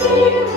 you.